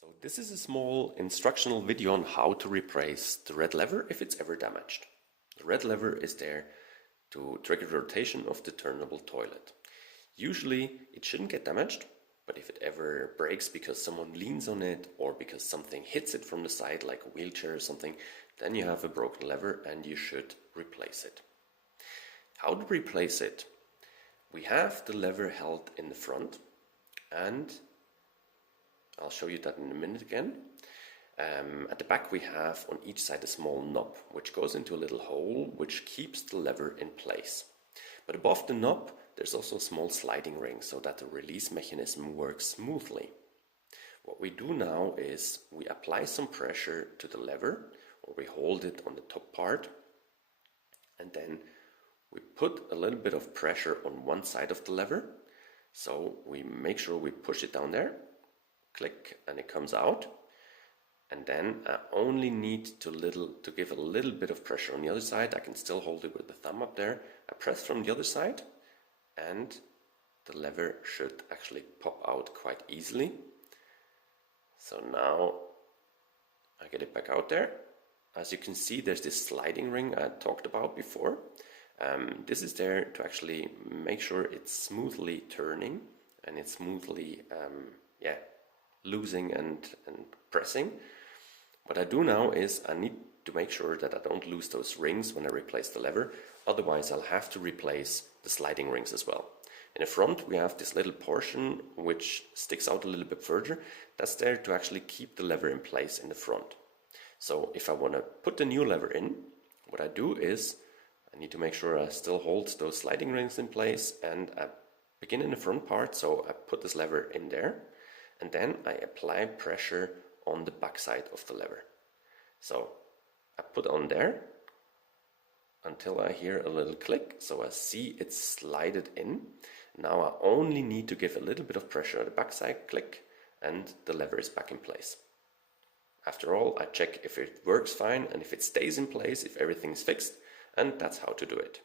So this is a small instructional video on how to replace the red lever if it's ever damaged. The red lever is there to trigger the rotation of the turnable toilet. Usually it shouldn't get damaged, but if it ever breaks because someone leans on it or because something hits it from the side like a wheelchair or something, then you have a broken lever and you should replace it. How to replace it? We have the lever held in the front, and I'll show you that in a minute again. At the back we have on each side a small knob which goes into a little hole which keeps the lever in place. But above the knob there's also a small sliding ring so that the release mechanism works smoothly. What we do now is we apply some pressure to the lever, or we hold it on the top part, and then we put a little bit of pressure on one side of the lever. So we make sure we push it down there, click, and it comes out. And then I only need to give a little bit of pressure on the other side. I can still hold it with the thumb up there. I press from the other side and the lever should actually pop out quite easily. So now I get it back out there. As you can see, there's this sliding ring I talked about before. This is there to actually make sure it's smoothly turning and it's smoothly losing and pressing. What I do now is I need to make sure that I don't lose those rings when I replace the lever, otherwise I'll have to replace the sliding rings as well. In the front we have this little portion which sticks out a little bit further. That's there to actually keep the lever in place in the front. So if I want to put the new lever in, what I do is I need to make sure I still hold those sliding rings in place, and I begin in the front part, so I put this lever in there and then I apply pressure on the back side of the lever. So I put on there until I hear a little click, so I see it's slided in. Now I only need to give a little bit of pressure on the back side, click, and the lever is back in place. After all, I check if it works fine and if it stays in place, if everything's fixed, and that's how to do it.